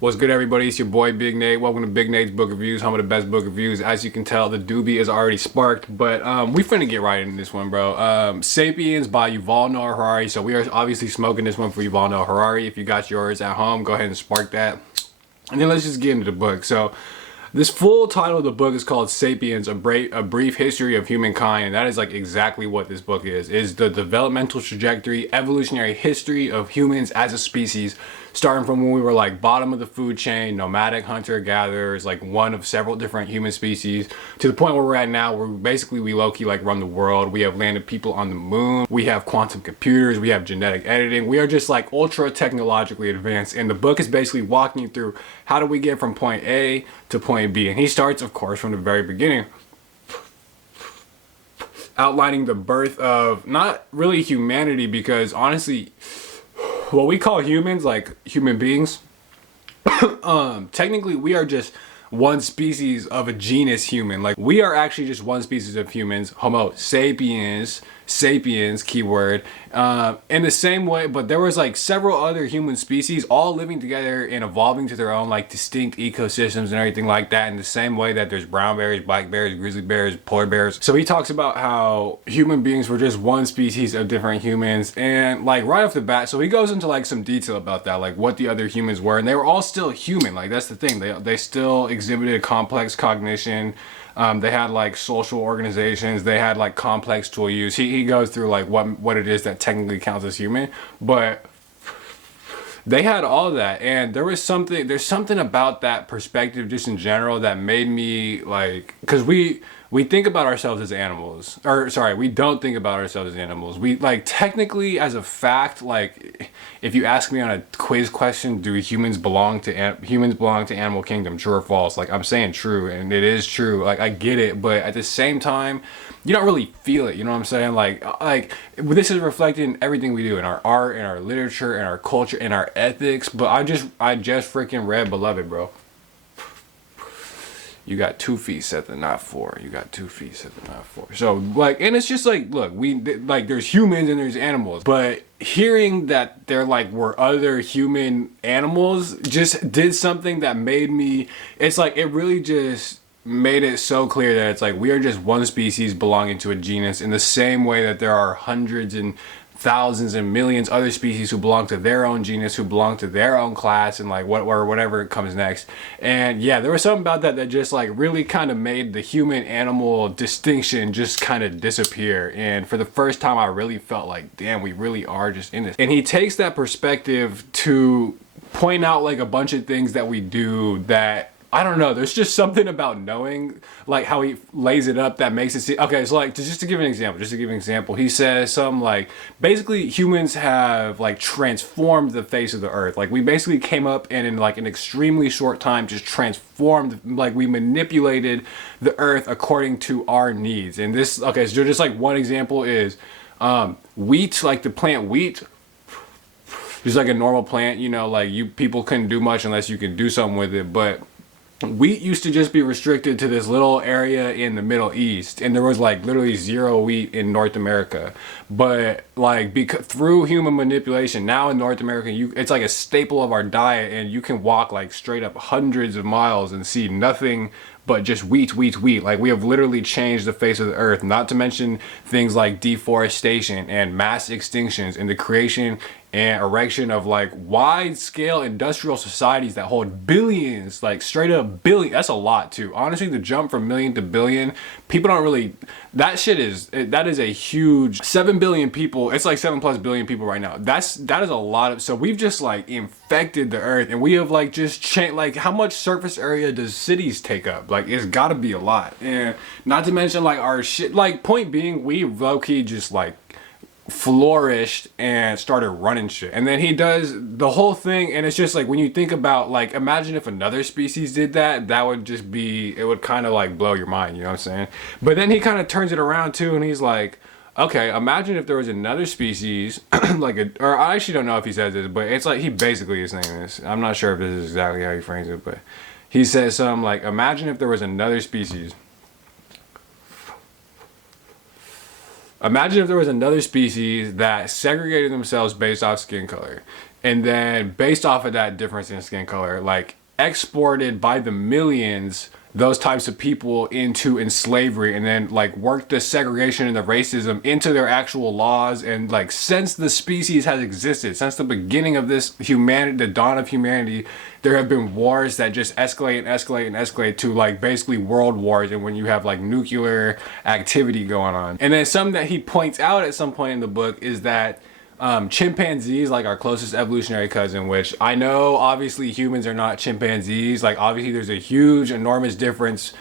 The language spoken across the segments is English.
What's good, everybody? It's your boy Big Nate. Welcome to Big Nate's Book Reviews, home of the best book reviews. As you can tell, the doobie is already sparked, but we finna get right into this one, bro. Sapiens by YUVAL Noah Harari. So we are obviously smoking this one for YUVAL Noah Harari. If you got yours at home, go ahead and spark that. And then let's just get into the book. So this full title of the book is called Sapiens, a brief history of humankind, and that is like exactly what this book is the developmental trajectory, evolutionary history of humans as a species, starting from when we were like bottom of the food chain, nomadic hunter-gatherers, like one of several different human species, to the point where we're at now, where basically we low-key like run the world. We have landed people on the moon, we have quantum computers, we have genetic editing, we are just like ultra technologically advanced, and the book is basically walking you through how do we get from point A to point B. And he starts, of course, from the very beginning, outlining the birth of not really humanity, because honestly, what we call humans, like human beings, technically we are just one species of a genus human. Like, we are actually just one species of humans, Homo sapiens, keyword, in the same way. But there was like several other human species all living together and evolving to their own like distinct ecosystems and everything like that, in the same way that there's brown bears, black bears, grizzly bears, polar bears. So he talks about how human beings were just one species of different humans, and like right off the bat, so he goes into like some detail about that, like what the other humans were, and they were all still human. Like, that's the thing, they still exhibited complex cognition. They had like social organizations, they had like complex tool use. He goes through like what it is that technically counts as human, but they had all of that. And there's something about that perspective just in general that made me like, because we think about ourselves as animals, or sorry, we don't think about ourselves as animals. We like, technically, as a fact, like if you ask me on a quiz question, do humans belong to animal kingdom, true or false? Like, I'm saying true, and it is true. Like, I get it, but at the same time, you don't really feel it. You know what I'm saying? Like this is reflected in everything we do, in our art, in our literature, in our culture, in our ethics. But I just freaking read Beloved, bro. You got 2 feet, set the not 4. You got 2 feet, set the not 4. So like, and it's just like, look, there's humans and there's animals, but hearing that there like were other human animals just did something that made me, it's like, it really just made it so clear that it's like, we are just one species belonging to a genus, in the same way that there are hundreds and thousands and millions other species who belong to their own genus, who belong to their own class, and like whatever comes next. And yeah, there was something about that just like really kind of made the human animal distinction just kind of disappear. And for the first time, I really felt like, damn, we really are just in this. And he takes that perspective to point out like a bunch of things that we do that, I don't know, there's just something about knowing, like how he lays it up, that makes it seem, okay, so like, just to give an example, he says something like, basically humans have like transformed the face of the earth. Like, we basically came up and in like an extremely short time just transformed, like we manipulated the earth according to our needs. And this, okay, so just like one example is wheat, like the plant wheat, just like a normal plant, you know, like people couldn't do much unless you could do something with it. But wheat used to just be restricted to this little area in the Middle East, and there was like literally 0 wheat in North America. But like, because through human manipulation, now in North America, it's like a staple of our diet, and you can walk like straight up hundreds of miles and see nothing but just wheat. Like, we have literally changed the face of the earth, not to mention things like deforestation and mass extinctions and the creation and erection of like wide scale industrial societies that hold billions, like straight up billion. That's a lot too. Honestly, the jump from million to billion, people don't really, that is a huge 7 billion people. It's like 7+ billion people right now. That is a lot of, so we've just like infected the earth, and we have like just changed, like how much surface area does cities take up? Like, it's gotta be a lot. And not to mention like our shit, like, point being, we low-key just like flourished and started running shit. And then he does the whole thing, and it's just like, when you think about, like, imagine if another species did that, that would just be, it would kind of like blow your mind, you know what I'm saying? But then he kind of turns it around too, and he's like, okay, imagine if there was another species or I actually don't know if he says this, but it's like, he basically is saying this, I'm not sure if this is exactly how he frames it, but he says something like, imagine if there was another species Imagine if there was another species that segregated themselves based off skin color. and then based off of that difference in skin color, like exported by the millions those types of people into slavery, and then like worked the segregation and the racism into their actual laws. And like since the species has existed, since the beginning of this humanity, the dawn of humanity, there have been wars that just escalate and escalate and escalate to like basically world wars, and when you have like nuclear activity going on. And then something that he points out at some point in the book is that chimpanzees, like our closest evolutionary cousin, which I know obviously humans are not chimpanzees, like obviously there's a huge enormous difference,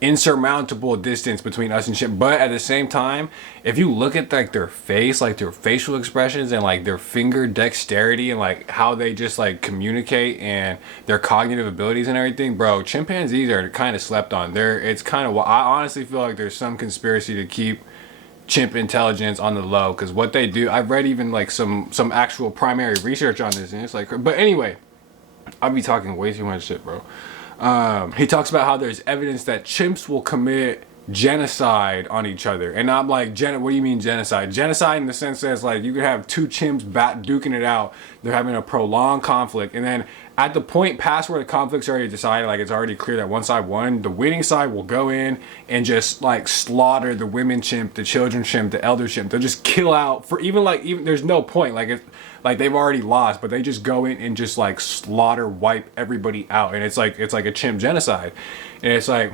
insurmountable distance between us and chimp, but at the same time, if you look at like their face, like their facial expressions and like their finger dexterity and like how they just like communicate and their cognitive abilities and everything, bro, chimpanzees are kind of slept on. It's kind of, I honestly feel like there's some conspiracy to keep chimp intelligence on the low, because what they do, I've read even like some actual primary research on this, and it's like, but anyway, I'll be talking way too much shit, bro. He talks about how there's evidence that chimps will commit genocide on each other, and I'm like, what do you mean genocide? Genocide in the sense that it's like you could have two chimps duking it out, they're having a prolonged conflict, and then at the point past where the conflict's already decided, like it's already clear that one side won, the winning side will go in and just like slaughter the women chimp, the children chimp, the elder chimp. They'll just kill out for even there's no point, like like they've already lost, but they just go in and just like slaughter, wipe everybody out, and it's like a chimp genocide. And it's like,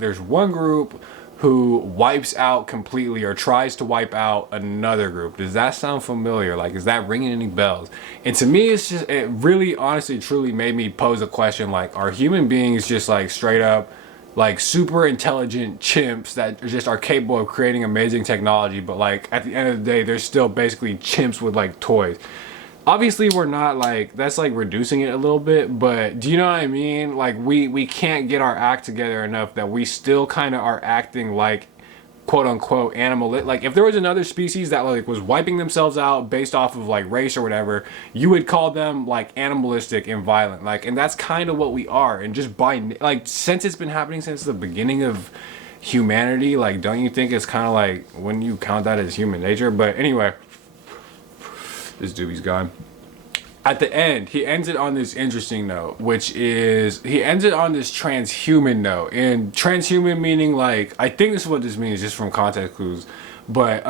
there's one group who wipes out completely or tries to wipe out another group. Does that sound familiar? Like, is that ringing any bells? And to me, it really honestly truly made me pose a question, like, are human beings just like straight up like super intelligent chimps that just are capable of creating amazing technology, but like at the end of the day they're still basically chimps with like toys? Obviously we're not, like, that's like reducing it a little bit, but do you know what I mean? Like we can't get our act together enough that we still kind of are acting like quote unquote animal. Like if there was another species that like was wiping themselves out based off of like race or whatever, you would call them like animalistic and violent, like, and that's kind of what we are. And just by like, since it's been happening since the beginning of humanity, like, don't you think it's kind of like, when you count that as human nature? But anyway, this doobie's gone. At the end, he ends it on this interesting note, which is, he ends it on this transhuman note. And transhuman meaning, like, I think this is what this means just from context clues, but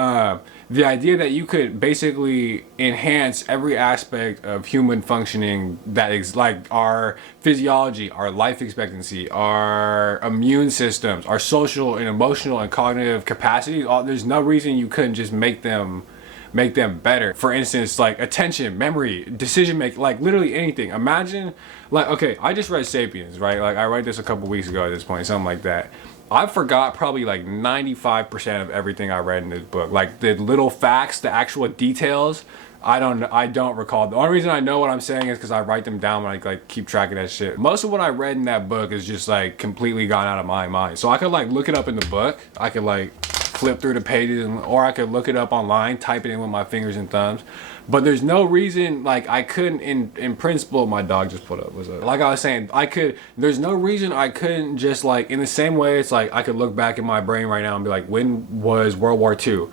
the idea that you could basically enhance every aspect of human functioning, that is like our physiology, our life expectancy, our immune systems, our social and emotional and cognitive capacities. There's no reason you couldn't just make them better. For instance, like attention, memory, decision making, like literally anything. Imagine, like, okay, I just read Sapiens, right? Like I read this a couple weeks ago at this point, something like that. I forgot probably like 95% of everything I read in this book. Like the little facts, the actual details, I don't recall. The only reason I know what I'm saying is because I write them down when I like keep track of that shit. Most of what I read in that book is just like completely gone out of my mind. So I could like look it up in the book. I could like flip through the pages, or I could look it up online, type it in with my fingers and thumbs. But there's no reason, like I couldn't, in principle, my dog just put up, like I was saying, there's no reason I couldn't just like, in the same way, it's like I could look back in my brain right now and be like, when was World War II?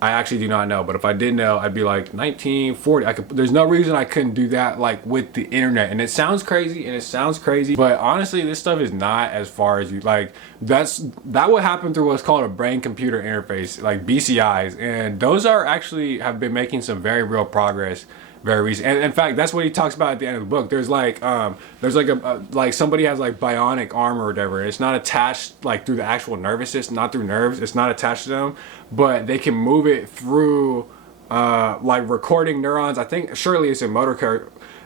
I actually do not know, but if I did know, I'd be like 1940. There's no reason I couldn't do that, like with the internet. And it sounds crazy, but honestly, this stuff is not as far as you like. That would happen through what's called a brain computer interface, like BCIs, and those have been making some very real progress very recent. And in fact, that's what he talks about at the end of the book. There's like like somebody has like bionic arm or whatever. It's not attached like through the actual nervous system, not through nerves. It's not attached to them, but they can move it through like recording neurons. I think surely it's in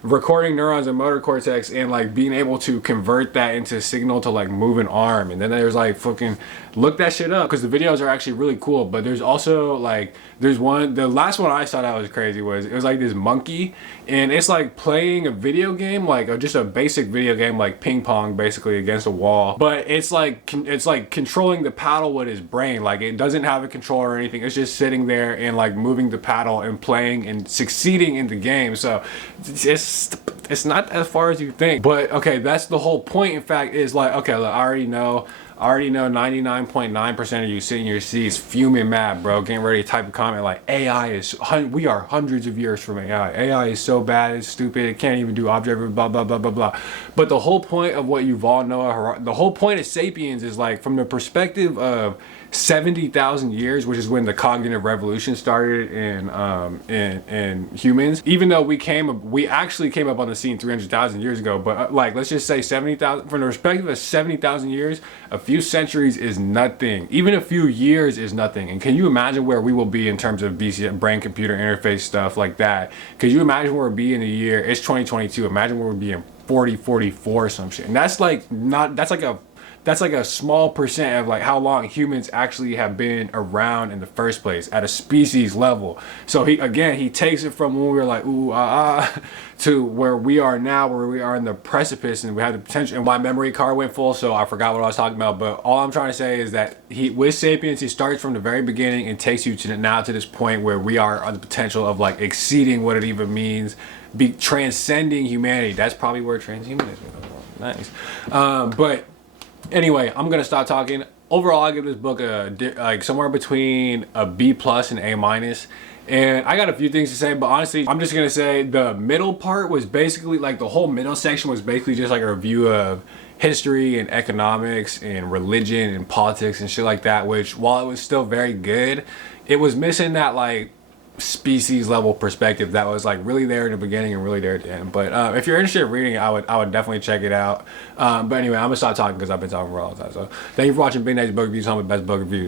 recording neurons and motor cortex, and like being able to convert that into signal to like move an arm. And then there's like fucking, look that shit up because the videos are actually really cool. But there's also like, the last one I saw that was crazy was, it was like this monkey, and it's like playing a video game, like just a basic video game like ping pong basically against a wall, but it's like controlling the paddle with his brain. Like it doesn't have a controller or anything. It's just sitting there and like moving the paddle and playing and succeeding in the game. So it's not as far as you think. But okay, that's the whole point. In fact, is like, okay, look, I already know I already know 99.9% of you sitting in your seats fuming mad, bro, getting ready to type a comment like, AI is, we are hundreds of years from AI. AI is so bad, it's stupid, it can't even do object, blah, blah, blah, blah, blah. But the whole point of what YUVAL Noah Harari, the whole point of Sapiens is like, from the perspective of 70,000 years, which is when the cognitive revolution started in humans. Even though we actually came up on the scene 300,000 years ago, but like, let's just say 70,000, from the perspective of 70,000 years, a few centuries is nothing. Even a few years is nothing. And can you imagine where we will be in terms of BC, brain computer interface stuff like that? Could you imagine where we'll be in a year? It's 2022. Imagine where we'll be in 44 or some shit. And that's like that's like a small percent of like how long humans actually have been around in the first place at a species level. So he takes it from when we were like ooh to where we are now, where we are in the precipice, and we have the potential. And my memory card went full, so I forgot what I was talking about. But all I'm trying to say is that with Sapiens, he starts from the very beginning and takes you to this point where we are on the potential of like exceeding what it even means, be transcending humanity. That's probably where transhumanism comes from. Nice. But anyway, I'm gonna stop talking. Overall, I give this book like somewhere between a B+ and A-. And I got a few things to say, but honestly, I'm just gonna say the middle part was basically like, the whole middle section was basically just like a review of history and economics and religion and politics and shit like that, which, while it was still very good, it was missing that like species level perspective that was like really there in the beginning and really there at the end. But if you're interested in reading it, I would definitely check it out. But anyway, I'm gonna stop talking because I've been talking for all the time. So thank you for watching Big Nate's Book Reviews, home with best book reviews.